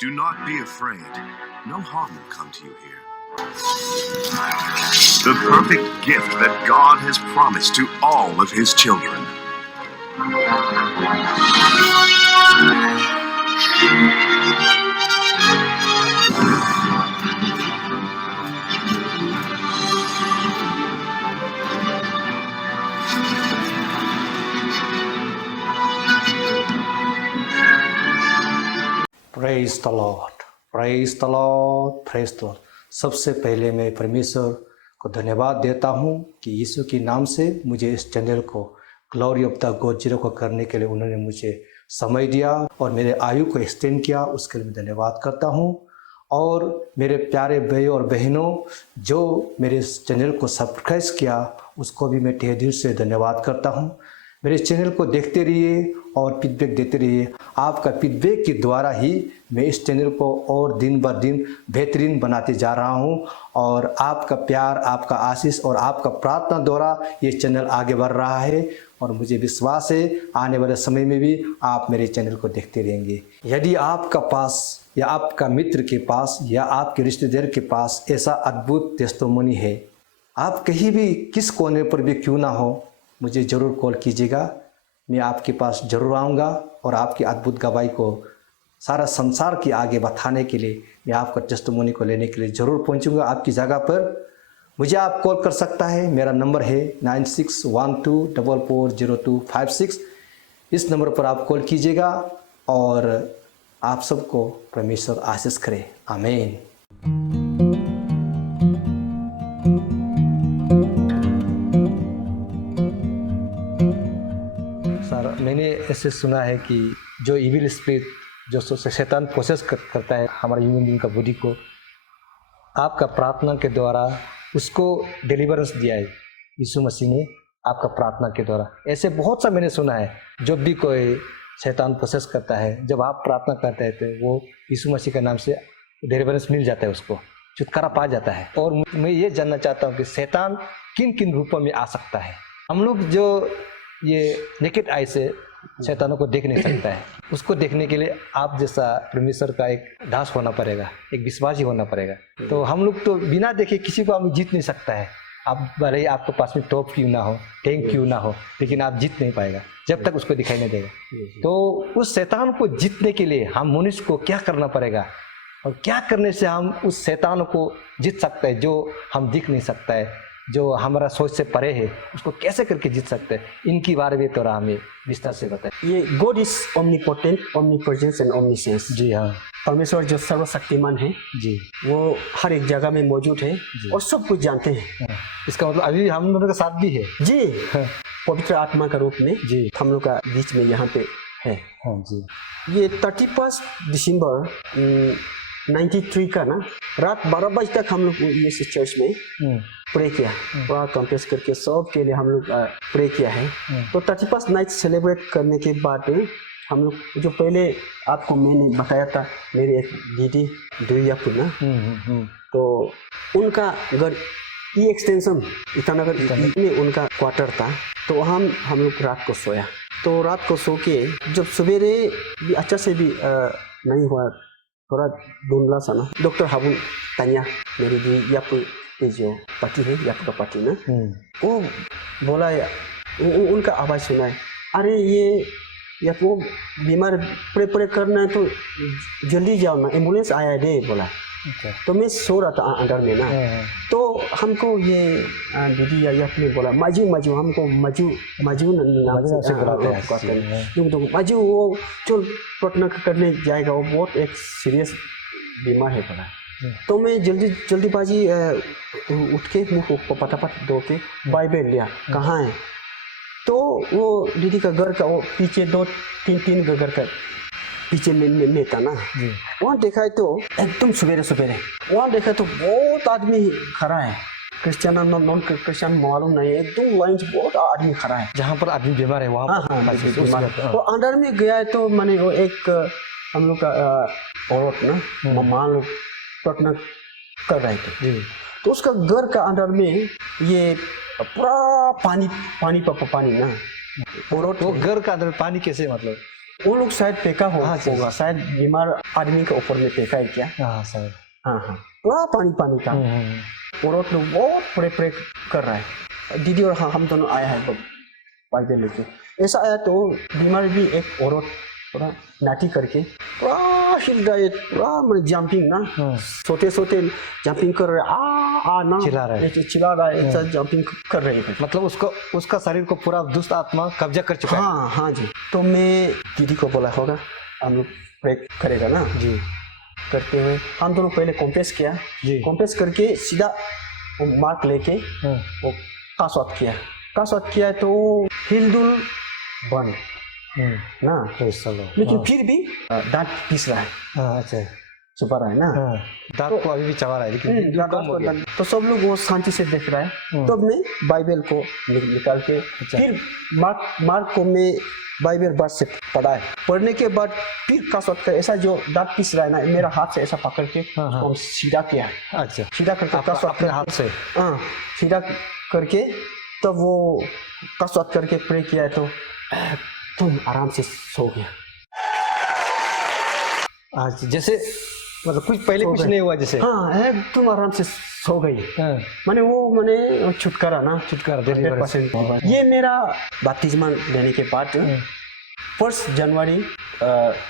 Do not be afraid. No harm will come to you here. The perfect gift that God has promised to all of His children. Praise the Lord, praise the Lord, praise the Lord. सबसे पहले मैं परमेश्वर को धन्यवाद देता हूँ कि यीशु के नाम से मुझे इस चैनल को glory of the God zero को करने के लिए उन्होंने मुझे समय दिया और मेरे आयु को एक्सटेंड किया, उसके लिए मैं धन्यवाद करता हूँ। और मेरे प्यारे भाइयों और बहनों जो मेरे इस चैनल को सब्सक्राइब किया उसको भी मैं तहे दिल से धन्यवाद करता हूँ। मेरे चैनल को देखते रहिए और फीडबैक देते रहिए। आपका फीडबैक के द्वारा ही मैं इस चैनल को और दिन ब दिन बेहतरीन बनाते जा रहा हूं और आपका प्यार, आपका आशीष और आपका प्रार्थना द्वारा ये चैनल आगे बढ़ रहा है और मुझे विश्वास है आने वाले समय में भी आप मेरे चैनल को देखते रहेंगे। यदि आपका पास या आपका मित्र के पास या आपके रिश्तेदार के पास ऐसा अद्भुत टेस्टिमोनी है, आप कहीं भी किस कोने पर भी क्यों ना हो, मुझे ज़रूर कॉल कीजिएगा। मैं आपके पास ज़रूर आऊँगा और आपकी अद्भुत गवाही को सारा संसार के आगे बताने के लिए मैं आपका टेस्टिमोनी को लेने के लिए ज़रूर पहुँचूँगा आपकी जगह पर। मुझे आप कॉल कर सकता है, मेरा नंबर है 9612440256। इस नंबर पर आप कॉल कीजिएगा और आप सबको परमेश्वर आशीष करे। आमीन। मैंने ऐसे सुना है कि जो इविल स्पिरिट जो शैतान प्रोसेस करता है हमारे ह्यूमन बीइंग का बॉडी को, आपका प्रार्थना के द्वारा उसको डिलीवरेंस दिया है यीशु मसीह ने आपका प्रार्थना के द्वारा। ऐसे बहुत सा मैंने सुना है जब भी कोई शैतान प्रोसेस करता है, जब आप प्रार्थना करते हैं तो वो यीशु मसीह के नाम से डिलीवरेंस मिल जाता है, उसको छुटकारा पा जाता है। और मैं ये जानना चाहता हूँ कि शैतान किन किन रूपों में आ सकता है। हम लोग जो ये नेकेड आई से शैतानों को देख नहीं सकता है, उसको देखने के लिए आप जैसा परमेश्वर का एक दास होना पड़ेगा, एक विश्वासी होना पड़ेगा। तो हम लोग तो बिना देखे किसी को हम जीत नहीं सकता है। आप भले ही आपके पास में टॉप क्यों ना हो, टैंक क्यों ना हो, लेकिन आप जीत नहीं पाएगा जब तक उसको दिखाई नहीं देगा। तो उस शैतान को जीतने के लिए हम मनुष्य को क्या करना पड़ेगा और क्या करने से हम उस शैतान को जीत सकते हैं जो हम दिख नहीं सकता है, जो हमारा सोच से परे है, उसको कैसे करके जीत सकते हैं, इनकी बारे में थोड़ा हमें विस्तार से बताएं। ये गॉड इज ओमनीपोटेंट, ओमनीप्रेजेंस एंड ओमनीसेंस। जी हाँ, परमेश्वर जो सर्वशक्तिमान है जी, वो हर एक जगह में मौजूद है और सब कुछ जानते हैं। इसका मतलब अभी हम लोगों के साथ भी है। जी, पवित्र आत्मा का रूप में जी हम लोग का बीच में यहाँ पे है। हाँ जी। ये 31 दिसंबर 93 का ना रात 12 बजे तक हम लोग ये चर्च में प्रे किया, पूरा कॉन्फ्रेंस करके सब के लिए हम लोग प्रे किया है। तो 31 नाइट सेलिब्रेट करने के बाद में हम लोग जो पहले आपको मैंने बताया था, मेरी एक दीदी दुर्यापुर ना, तो उनका घर ई एक्सटेंशन ईटानगर में उनका क्वार्टर था। तो हम लोग रात को सोया, तो रात को सो के जब सवेरे भी अच्छा से भी नहीं हुआ, थोड़ा धुंधला सा ना, डॉक्टर हाबुन तानिया मेरी दी यापुर के जो पति है, यापुर का पति ना, वो बोला उनका आवाज़ सुना है, अरे ये यापुर बीमार प्रे करना है तो जल्दी जाओ ना, एम्बुलेंस आया है दे बोला। तो मैं सो रहा था अंदर में ना, तो हमको ये दीदी या ने बोला माजू हमको माजू नाम से बुलाते हैं। तो माजू वो चल प्रार्थना करने जाएगा, वो बहुत एक सीरियस बीमार है बोला। तो मैं जल्दीबाजी उठ के मुँह को पटापट धो के बाइबल लिया, कहाँ है। तो वो दीदी का घर का वो पीछे 2-3 घर का पीछे में था ना, वहाँ देखा है तो एकदम सवेरे वहाँ देखा तो बहुत आदमी खड़ा है, क्रिश्चियन नॉन क्रिश्चियन मालूम नहीं, एकदम लाइन से बहुत आदमी खड़ा है। जहाँ पर आदमी बीमार है वहाँ पर तो अंदर में गया है तो मैंने वो एक हम लोग का औरत ना मान लोग प्रार्थना कर रहे थे, तो उसका घर का अंदर में ये पूरा पानी ना, और वो घर का अंदर पानी कैसे मतलब? वो लोग शायद फेंका हाँ, जी। होगा, शायद बीमार आदमी के ऊपर में फेंका है क्या। हाँ सर। हाँ हाँ, पूरा पानी पानी का। औरत लोग बहुत प्रे कर रहा है। दीदी और हम दोनों आया है बाइबल लेके। ऐसा आया तो बीमार भी एक औरत पूरा नाटी करके पूरा हिल रहा है, पूरा मतलब जंपिंग ना, सोते सोते जंपिंग कर रहे, आ ना चिल्ला रहा है। चिल्ला रहा है, ऐसा जंपिंग कर रही है। मतलब उसका शरीर को पूरा दुष्ट आत्मा कब्जा कर चुका है। हाँ हाँ जी। तो मैं दीदी को बोला होगा हम लोग प्रे करेगा ना जी। करते हुए हम दोनों पहले कॉम्प्रेस किया जी। कॉम्प्रेस करके सीधा वो मार्क लेके वो कासवात किया तो हिलडुल बन ना, लेकिन फिर भी दांत पीस रहा है, अच्छा, छुपा रहा है ना, दांत को अभी भी चबा रहा है लेकिन कम हो गया। तो सब लोग वो शांति से देख रहा है। तब मैं बाइबल को निकाल के फिर मार्क को मैं बाइबल वर्स से पढ़ा है। पढ़ने के बाद फिर कासवात कर ऐसा जो दांत पीस रहा है ना, मेरा हाथ से ऐसा पकड़ के उसको सीधा किया है। अच्छा, सीधा करके कासवात अपने हाथ से सीधा करके तब वो कासवात करके प्रे किया है तो तुम आराम से सो गया। आज जैसे मतलब कुछ पहले कुछ नहीं हुआ जैसे। हाँ, तुम आराम से सो गई। मैंने छुटकारा ना, छुटकारा 100%। ये मेरा बपतिस्मा लेने के बाद 1 जनवरी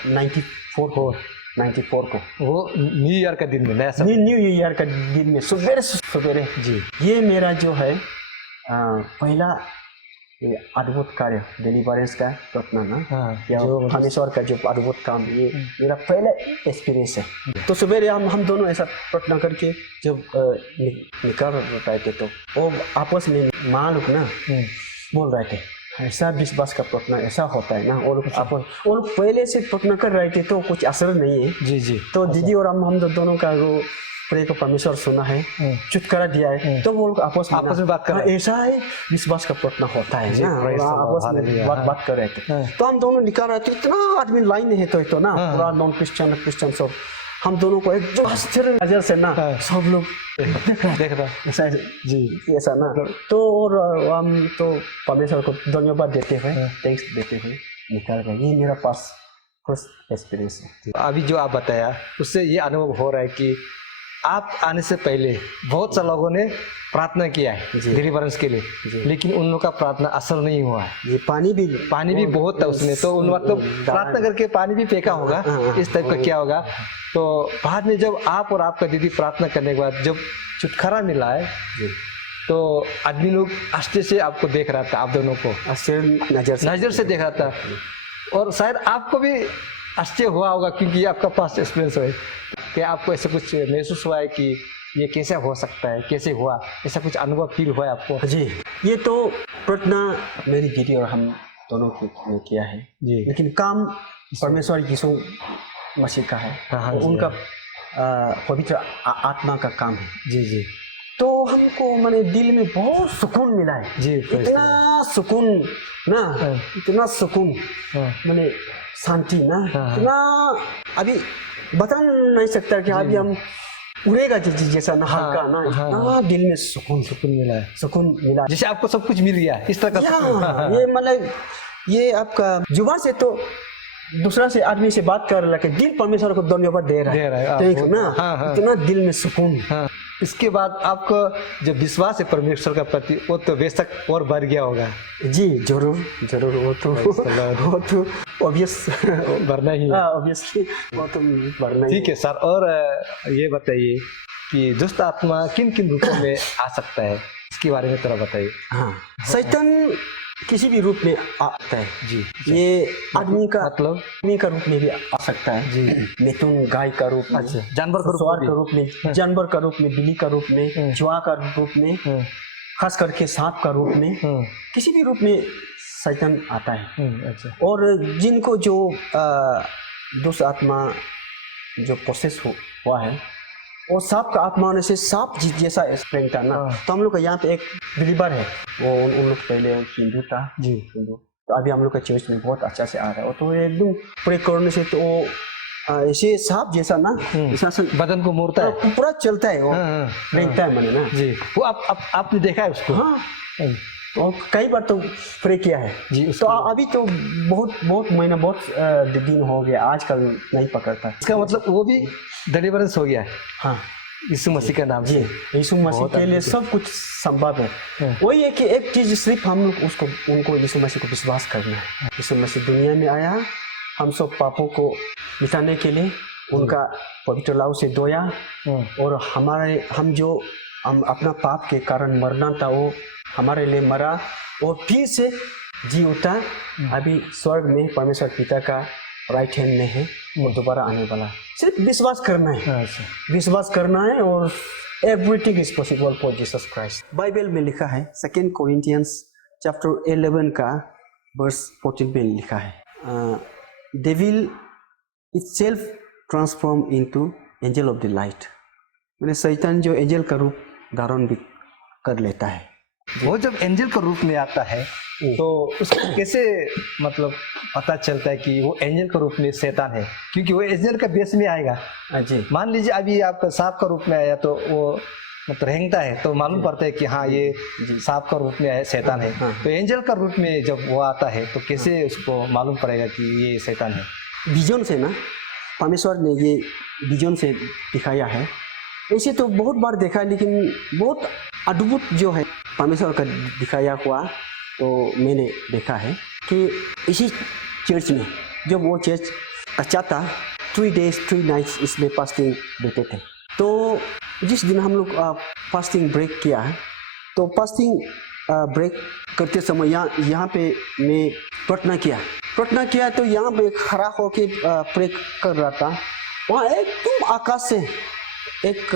94 को वो न्यू ईयर का दिन में न्यू ईयर का दिन में सवेरे जी, ये मेरा जो है पहला ये अद्भुत कार्य डिलीवरेंस का प्रार्थना ना, जो परमेश्वर का जो अद्भुत काम, ये मेरा पहला एक्सपीरियंस है। तो सवेरे हम दोनों ऐसा प्रार्थना करके जब निकल रहे थे तो वो आपस में माँ लोग ना बोल रहे थे ऐसा विश्वास का प्रार्थना ऐसा होता है ना, और लोग पहले से प्रार्थना कर रहे थे तो कुछ असर नहीं है। जी जी। तो दीदी और हम दोनों का वो प्रे को परमेश्वर सुना है, छुटकारा दिया है, तो वो लोग आपस में बात कर रहे हैं। ऐसा है विश्वास का प्रार्थना होता है ना, आपस में बात कर रहे थे। तो हम दोनों निकाल रहे थे, इतना आदमी लाइन है तो ना पूरा नॉन क्रिश्चियन सब, हम दोनों को एकदम आश्चर्य नजर से ना सब लोग देख रहा ऐसा जी, ऐसा ना। तो और हम तो परमेश्वर को धन्यवाद देते हुए, थैंक्स देते हुए निकाल गए। ये मेरा पास फर्स्ट एक्सपीरियंस है। अभी जो आप बताया उससे ये अनुभव हो रहा है कि आप आने से पहले बहुत से लोगों ने प्रार्थना किया है डिलीवरेंस के लिए, लेकिन उन लोगों का प्रार्थना असर नहीं हुआ है। ये पानी भी बहुत था उसमें, तो उन मतलब प्रार्थना करके पानी भी फेंका होगा, इस टाइप का क्या होगा। तो बाद में जब आप और आपका दीदी प्रार्थना करने के बाद जब छुटकारा मिला है तो आदमी लोग आश्चर्य से आपको देख रहा था, आप दोनों को नजर से देख रहा था, और शायद आपको भी आश्चर्य हुआ होगा क्योंकि आपका पास एक्सपीरियंस है। क्या आपको ऐसा कुछ महसूस हुआ है कि ये कैसे हो सकता है, कैसे हुआ, ऐसा कुछ अनुभव फील हुआ है आपको? जी, ये तो प्रार्थना मेरी दीदी और हम दोनों ने किया है जी, लेकिन काम परमेश्वर यीशु मसीह का है। उनका पवित्र आत्मा का काम है। जी जी। तो हमको मैंने दिल में बहुत सुकून मिला है जी, इतना सुकून ना, इतना सुकून, मैंने शांति ना, इतना अभी बता नहीं सकता कि अभी हम उड़ेगा जैसा ना, हल्का ना, इतना दिल में सुकून मिला जैसे आपको सब कुछ मिल गया इस तरह का। ये मतलब ये आपका जुबान से तो दूसरा से आदमी से बात कर रहा है, दिल परमेश्वर को धन्यवाद दे रहा है ना, इतना दिल में सुकून। इसके बाद आपको जब विश्वास है परमेश्वर का प्रति, वो तो बेशक और बढ़ गया होगा। जी जरूर, वो तो ऑब्वियस बढ़ना ही, ऑब्वियसली वो तो बढ़ना ही। ठीक है सर, और ये बताइए कि दुष्ट आत्मा किन किन रूपों में आ सकता है, इसके बारे में थोड़ा बताइए। हाँ, शैतान किसी भी रूप में आता है जी। ये आदमी का मतलब आदमी का रूप में भी आ सकता है जी, मिथुन गाय का रूप में, जानवर का रूप में, जानवर का रूप में, बिल्ली का रूप में, जुआ का रूप में, खास करके सांप का रूप में, किसी भी रूप में शैतान आता है। अच्छा। और जिनको जो दुष्ट आत्मा जो प्रोसेस हुआ है, और सांप का आत्मा होने से सांप जैसा स्प्रिंग था ना, तो हम लोग का यहाँ पे एक बिलीवर है, वो उन लोग पहले हिंदू था जी, हिंदू, तो अभी हम लोग का चर्च में बहुत अच्छा से आ रहा है। तो एकदम प्रे करने से तो ऐसे सांप जैसा ना, ऐसा बदन को मोड़ता है, पूरा चलता है, वो रेंगता है मैंने ना जी। वो आपने देखा है उसको? हाँ, और कई बार तो प्रे किया है जी, तो अभी तो बहुत महीना बहुत दिन हो गया, आजकल नहीं पकड़ता। इसका मतलब वो भी डिलीवरेंस हो गया है हाँ यीशु मसीह का नाम जी, से। यीशु मसीह के लिए सब कुछ संभव है। वही है कि एक चीज सिर्फ हम लोग उनको यीशु मसीह को विश्वास करना है। यीशु मसीह दुनिया में आया हम सब पापों को मिटाने के लिए, उनका पवित्र लहू से धोया और हम अपना पाप के कारण मरना था, वो हमारे लिए मरा और फिर से जी उठा। अभी स्वर्ग में परमेश्वर पिता का राइट हैंड में है और दोबारा आने वाला। सिर्फ विश्वास करना है, विश्वास करना है और everything is possible for Jesus Christ. Bible में लिखा है 2 कोरिंथियंस चैप्टर 11 का वर्स 14 में लिखा है they will itself transform into angel of the light। मैंने शैतान जो एंजल का रूप धारण भी कर लेता है, वो जब एंजल का रूप में आता है तो उसको कैसे मतलब पता चलता है कि वो एंजल का रूप में शैतान है? क्योंकि वो एंजल का बेस में आएगा जी। मान लीजिए अभी आपका सांप का रूप में आया तो वो मतलब रेंगता है तो मालूम पड़ता है कि हाँ ये सांप का रूप में आया शैतान है। तो एंजल का रूप में जब वो आता है तो कैसे उसको मालूम पड़ेगा कि ये शैतान है? विजन से ना, परमेश्वर ने ये विजन से दिखाया है। ऐसे तो बहुत बार देखा है लेकिन बहुत अद्भुत जो है परमेश्वर का दिखाया हुआ तो मैंने देखा है कि इसी चर्च में जब वो चर्च अच्छा था 3 days 3 nights इसमें फास्टिंग देते थे। तो जिस दिन हम लोग फास्टिंग ब्रेक किया है तो फास्टिंग ब्रेक करते समय यहाँ पे मैं प्रार्थना किया तो यहाँ पे खड़ा होके प्रे कर रहा था। वहाँ एकदम आकाश से एक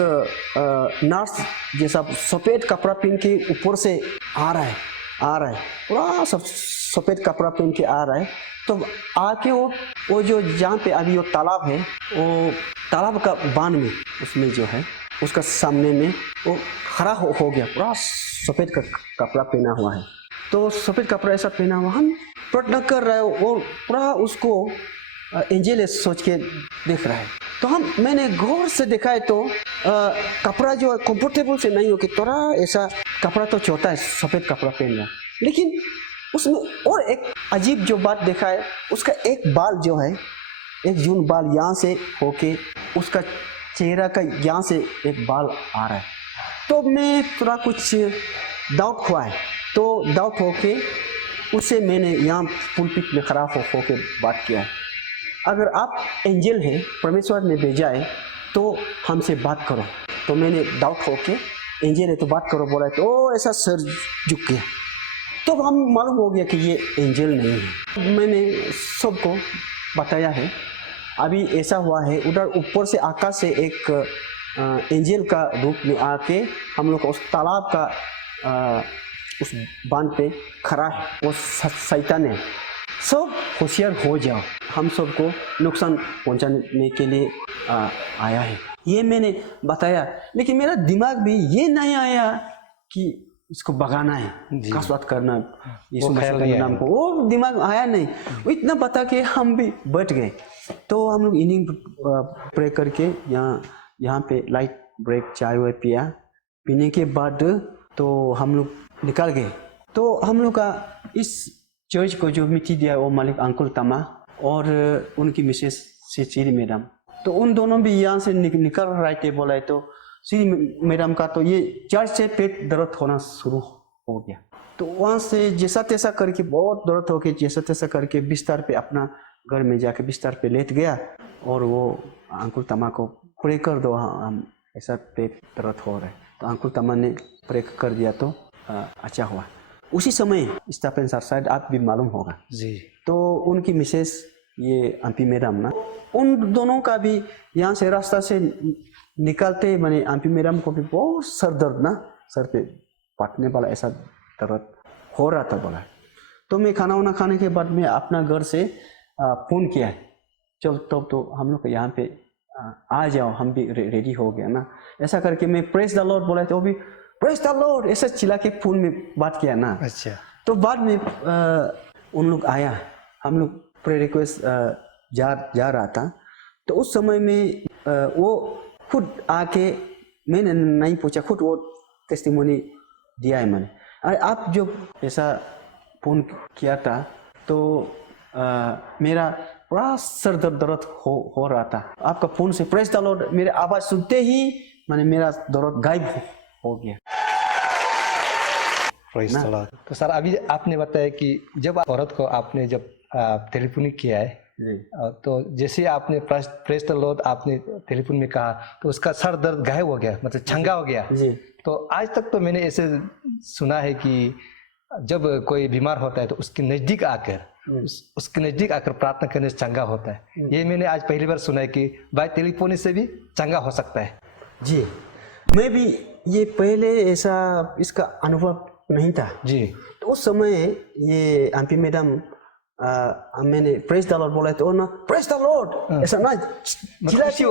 नर्स जैसा सफ़ेद कपड़ा पहन के ऊपर से आ रहा है पूरा सफ़ेद कपड़ा पहन के आ रहा है। तो आके वो जो जहाँ पे अभी वो तालाब है, वो तालाब का बांध में उसमें जो है उसका सामने में वो खड़ा हो गया, पूरा सफ़ेद कपड़ा पहना हुआ है। तो सफ़ेद कपड़ा ऐसा पहना हुआ, हम प्रार्थना कर रहे हो, वो पूरा उसको एंजल सोच के देख रहा है। तो मैंने गौर से देखा है तो कपड़ा जो कंफर्टेबल से नहीं हो कि थोड़ा ऐसा कपड़ा तो छोटा है, सफ़ेद कपड़ा पहन रहा, लेकिन उसमें और एक अजीब जो बात देखा है, उसका एक बाल जो है, एक जून बाल यहाँ से होके उसका चेहरा का यहाँ से एक बाल आ रहा है। तो मैं थोड़ा कुछ डाउट हुआ है, तो डाउट होके उससे मैंने यहाँ पुलपिट में खड़ा होके बात किया है। अगर आप एंजल हैं, परमेश्वर ने भेजा है तो हमसे बात करो। तो मैंने डाउट होके एंजल है तो बात करो बोला है, तो ऐसा सर झुक गया। तो हम मालूम हो गया कि ये एंजल नहीं है। मैंने सबको बताया है अभी ऐसा हुआ है, उधर ऊपर से आकाश से एक एंजल का रूप में आके हम लोग उस तालाब का उस बांध पे खड़ा है, वो शैतान है। सब होशियार हो जाओ, हम सबको नुकसान पहुंचाने के लिए आया है, ये मैंने बताया। लेकिन मेरा दिमाग में ये नहीं आया कि इसको भगाना है, कसरत करना यीशु मसीह के नाम को, वो दिमाग आया नहीं। वो इतना बता के हम भी बैठ गए। तो हम लोग इनिंग प्रे करके यहाँ पे लाइट ब्रेक चाय वाय पिया, पीने के बाद तो हम लोग निकल गए। तो हम लोग का इस चर्च को जो मिट्टी दिया वो मालिक अंकुल तमा और उनकी मिसेस श्री मैडम, तो उन दोनों भी यहाँ से निकल रहे थे। बोला है तो श्री मैडम का तो ये चर्च से पेट दर्द होना शुरू हो गया। तो वहाँ से जैसा तैसा करके बहुत दर्द हो गया, जैसा तैसा करके बिस्तर पे अपना घर में जाके बिस्तर पे लेट गया और वो अंकुल तमा को प्रे कर दो, हम ऐसा पेट दर्द हो रहा है। तो अंकुल तमा ने प्रे कर दिया तो अच्छा हुआ। उसी समय स्टाफन सर शायद आप भी मालूम होगा जी, तो उनकी मिसेस ये एमपी मैडम ना, उन दोनों का भी यहाँ से रास्ता से निकलते मैंने एमपी मैडम को भी बहुत सर दर्द ना, सर पे पटने वाला ऐसा दर्द हो रहा था। बोला तो मैं खाना वाना खाने के बाद मैं अपना घर से फ़ोन किया, चल तो हम लोग यहाँ पे आ जाओ, हम भी रेडी हो गया ना। ऐसा करके मैं प्रेस द लॉर्ड बोला तो वो भी प्रेस द लॉर्ड ऐसा चिल्ला के फोन में बात किया ना। अच्छा, तो बाद में उन लोग आया, हम लोग प्रे रिक्वेस्ट जा रहा था। तो उस समय में वो खुद आके, मैंने नहीं पूछा, खुद वो टेस्टिमोनी दिया है मैंने। आप जो ऐसा फोन किया था तो मेरा पूरा सर दर्द हो रहा था। आपका फोन से प्रेस द लॉर्ड मेरे आवाज सुनते ही मैंने मेरा दर्द गायब हो गया। Praise the Lord. तो सर अभी आपने बताया कि जब औरत को आपने जब टेलीफोन किया है तो जैसे आपने प्रेज द लॉर्ड आपने टेलीफोन में कहा तो उसका सर दर्द गायब हो गया, मतलब चंगा हो गया जी। तो आज तक तो मैंने ऐसे सुना है कि जब कोई बीमार होता है तो उसके नज़दीक आकर उसके नज़दीक आकर प्रार्थना करने से चंगा होता है। ये मैंने आज पहली बार सुना है कि बाय टेलीफोन से भी चंगा हो सकता है। जी, मैं भी ये पहले ऐसा इसका अनुभव नहीं था जी। तो उस समय ये आंटी मैडम मैंने प्रेज द लॉर्ड बोला तो ना प्रेज द लॉर्ड ऐसा ना चिल्ला के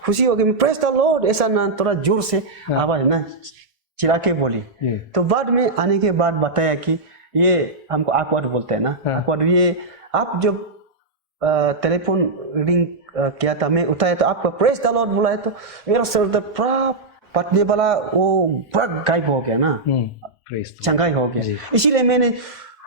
खुशी हो गई, प्रेज द लॉर्ड ऐसा ना थोड़ा जोर से आवाज ना चिल्ला के बोली। तो बाद में आने के बाद बताया कि ये हमको ऑकवर्ड बोलते हैं ना, ऑकवर्ड। ये आप जब टेलीफोन रिंग किया था मैं उठाया तो आपका प्रेज द लॉर्ड बोला है तो मेरा सर दर्द पूरा पटने वाला वो पूरा गायब हो गया ना, चंगाई हो गया। इसीलिए मैंने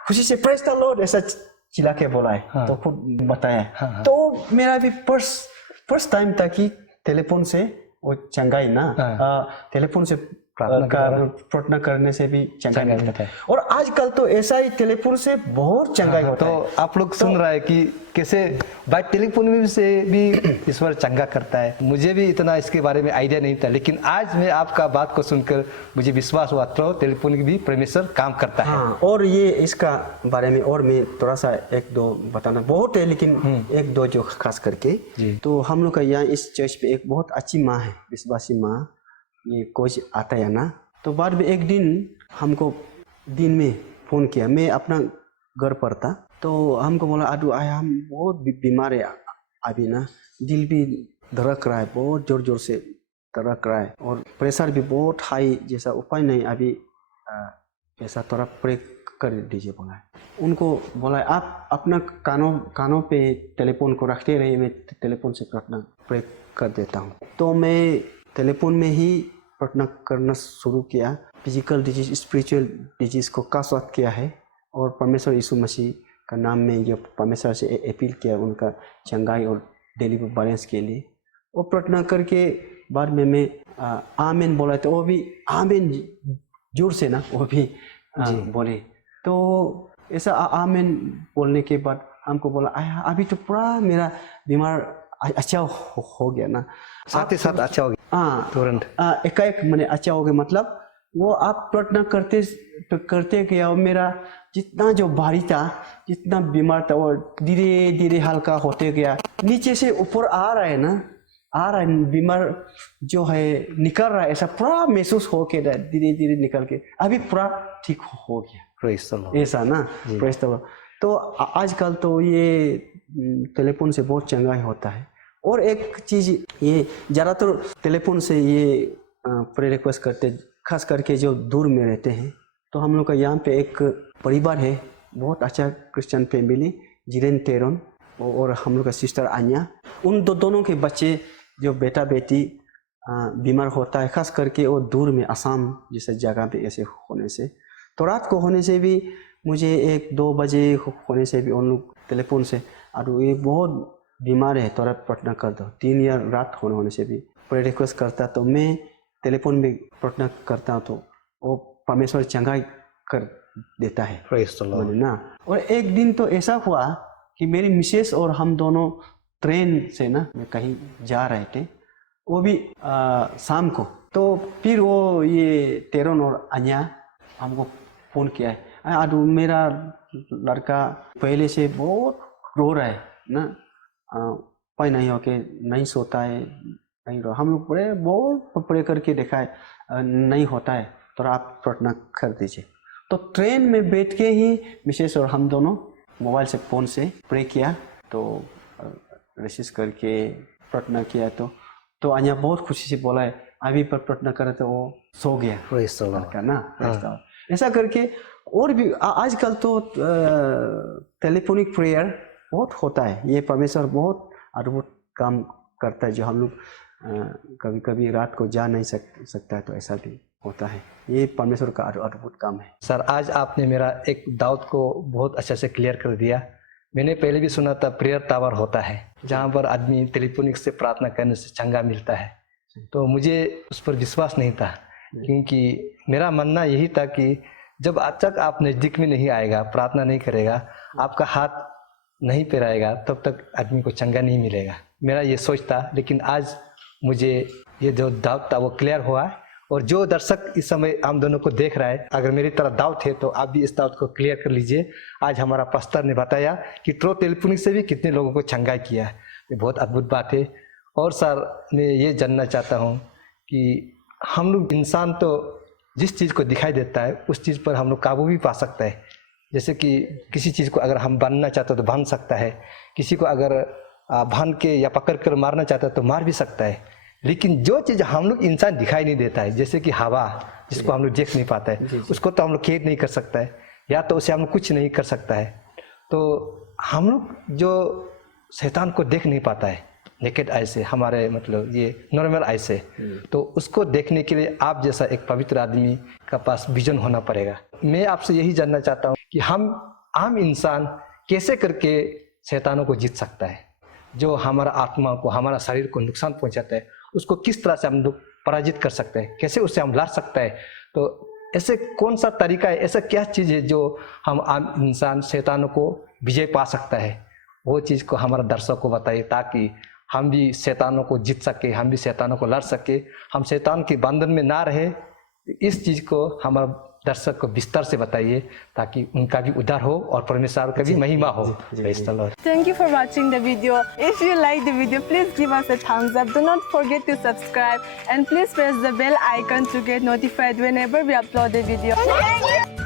खुशी से प्रेज द लॉर्ड ऐसा चिल्ला के बोला है तो खुद बताया। तो मेरा भी फर्स्ट टाइम था कि टेलीफोन से वो चंगाई ना, टेलीफोन से प्रार्थना करने से भी चंगाई मिलता है। और आजकल तो ऐसा ही टेलीफोन से बहुत चंगाई होता है। तो आप लोग सुन रहे हैं कि कैसे बाय टेलीफोन में से भी ईश्वर चंगा करता है। मुझे भी इतना इसके बारे में आइडिया नहीं था, लेकिन आज मैं आपका बात को सुनकर मुझे विश्वास हुआ तो टेलीफोन की भी परमेश्वर काम करता है। और ये इसका बारे में और मैं थोड़ा सा एक दो बताना बहुत है, लेकिन एक दो जो खास करके तो हम लोग का यहाँ इस चर्च पे एक बहुत अच्छी माँ है, विश्वासी माँ। ये कोच आता है ना, तो बाद में एक दिन हमको दिन में फ़ोन किया, मैं अपना घर पर था तो हमको बोला आदू आया हम बहुत बीमार है अभी ना, दिल भी धड़क रहा है, बहुत ज़ोर ज़ोर से धड़क रहा है और प्रेशर भी बहुत हाई, जैसा उपाय नहीं अभी ऐसा थोड़ा प्रे कर दीजिए बोला है। उनको बोला आप अपना कानों पे टेलीफोन को रखते रहिए, मैं टेलीफोन से प्रार्थना प्रे कर देता हूँ। तो मैं टेलीफोन में ही प्रार्थना करना शुरू किया। फिजिकल डिजीज स्पिरिचुअल डिजीज़ को कासवात किया है और परमेश्वर यीशु मसीह का नाम में जो परमेश्वर से अपील किया उनका चंगाई और डिलीवरेंस के लिए। वो प्रार्थना करके बाद में मैं आमीन बोला तो वो भी आमीन जोर से ना वो भी बोले। तो ऐसा आमीन बोलने के बाद हमको बोला अभी तो पूरा मेरा बीमार अच्छा हो गया ना, साथ ही साथ अच्छा हो गया तुरंत एकाएक मैंने अच्छा हो गया। मतलब वो आप प्रार्थना करते गया और मेरा जितना जो भारी था, जितना बीमार था वो धीरे धीरे हल्का होते गया, नीचे से ऊपर आ रहा है ना, आ रहा है बीमार जो है निकल रहा है, ऐसा पूरा महसूस हो के धीरे धीरे निकल के अभी पूरा ठीक हो गया ऐसा ना। Praise the Lord. तो आजकल तो ये टेलीफोन से बहुत चंगाई होता है। और एक चीज़ ये ज़्यादातर टेलीफोन से ये प्रे रिक्वेस्ट करते, खास करके जो दूर में रहते हैं। तो हम लोग का यहाँ पे एक परिवार है, बहुत अच्छा क्रिश्चियन फैमिली, जिरेन टेरोन और हम लोग का सिस्टर आन्या। उन दोनों के बच्चे जो बेटा बेटी बीमार होता है, खास करके वो दूर में असम जैसे जगह पे ऐसे होने से, तो रात को होने से भी मुझे 1-2 बजे होने से भी उन लोग टेलीफोन से और ये बहुत बीमार है थोड़ा प्रार्थना कर दो, 3 या रात होने से भी प्रे रिक्वेस्ट करता। तो मैं टेलीफोन में प्रार्थना करता हूँ तो वो परमेश्वर चंगाई कर देता है ना। और एक दिन तो ऐसा हुआ कि मेरी मिसेस और हम दोनों ट्रेन से ना कहीं जा रहे थे, वो भी शाम को। तो फिर वो ये टेरोन और अन्या हमको फ़ोन किया है, आदू मेरा लड़का पहले से बहुत रो रहा है ना, उपाय नहीं हो के नहीं सोता है, नहीं रो। हम लोग बहुत प्रे करके देखा है नहीं होता है, तो आप प्रार्थना कर दीजिए। तो ट्रेन में बैठ के ही मिसेस और हम दोनों मोबाइल से फ़ोन से प्रे किया, तो रिसीव करके प्रार्थना किया। तो अन्या बहुत खुशी से बोला है अभी पर प्रार्थना करे तो वो सो गया लड़का ना। ऐसा करके और भी आजकल तो टेलीफोनिक प्रेयर बहुत होता है। ये परमेश्वर बहुत अद्भुत काम करता है जो हम लोग कभी कभी रात को जा नहीं सकता है, तो ऐसा भी होता है। ये परमेश्वर का अद्भुत काम है। सर, आज आपने मेरा एक डाउट को बहुत अच्छे से क्लियर कर दिया। मैंने पहले भी सुना था प्रेयर टावर होता है जहाँ पर आदमी टेलीफोनिक से प्रार्थना करने से चंगा मिलता है, तो मुझे उस पर विश्वास नहीं था, क्योंकि मेरा मानना यही था कि जब तक आप नज़दीक में नहीं आएगा, प्रार्थना नहीं करेगा, आपका हाथ नहीं पैराएगा, तब तक आदमी को चंगा नहीं मिलेगा। मेरा ये सोच था, लेकिन आज मुझे ये जो डाउट था वो क्लियर हुआ। और जो दर्शक इस समय हम दोनों को देख रहा है, अगर मेरी तरह डाउट है तो आप भी इस डाउट को क्लियर कर लीजिए। आज हमारा पास्टर ने बताया कि ट्रू टेलीफोनिक से भी कितने लोगों को चंगा किया है। ये बहुत अद्भुत बात है। और सर, मैं ये जानना चाहता हूँ कि हम लोग इंसान तो जिस चीज़ को दिखाई देता है उस चीज़ पर हम लोग काबू भी पा सकता है। जैसे कि किसी चीज़ को अगर हम बांधना चाहते हो तो बांध सकता है, किसी को अगर बांध के या पकड़ कर मारना चाहता है तो मार भी सकता है। लेकिन जो चीज़ हम लोग इंसान दिखाई नहीं देता है, जैसे कि हवा जिसको हम लोग देख नहीं पाता है, उसको तो हम लोग कैद नहीं कर सकता है, या तो उसे हम लोग कुछ नहीं कर सकता है। तो हम लोग जो शैतान को देख नहीं पाता है नेकेड आई से, हमारे मतलब ये नॉर्मल आई से, तो उसको देखने के लिए आप जैसा एक पवित्र आदमी का पास विजन होना पड़ेगा। मैं आपसे यही जानना चाहता हूँ कि हम आम इंसान कैसे करके शैतानों को जीत सकता है, जो हमारा आत्मा को, हमारा शरीर को नुकसान पहुंचाता है, उसको किस तरह से हम लोग पराजित कर सकते हैं, कैसे उससे हम लड़ सकते हैं। तो ऐसे कौन सा तरीका है, ऐसा क्या चीज़ है जो हम आम इंसान शैतानों को विजय पा सकता है, वो चीज़ को हमारा दर्शक को बताइए, ताकि हम भी शैतानों को जीत सके, हम भी शैतानों को लड़ सके, हम शैतान के बंधन में ना रहे। इस चीज़ को हमारा दर्शक को विस्तार से बताइए, ताकि उनका भी उद्धार हो और परमेश्वर का भी महिमा हो। Thank you for watching the video. If you like the video, please give us a thumbs up. Do not forget to subscribe and please press the bell icon to get notified whenever we upload a video. Thank you.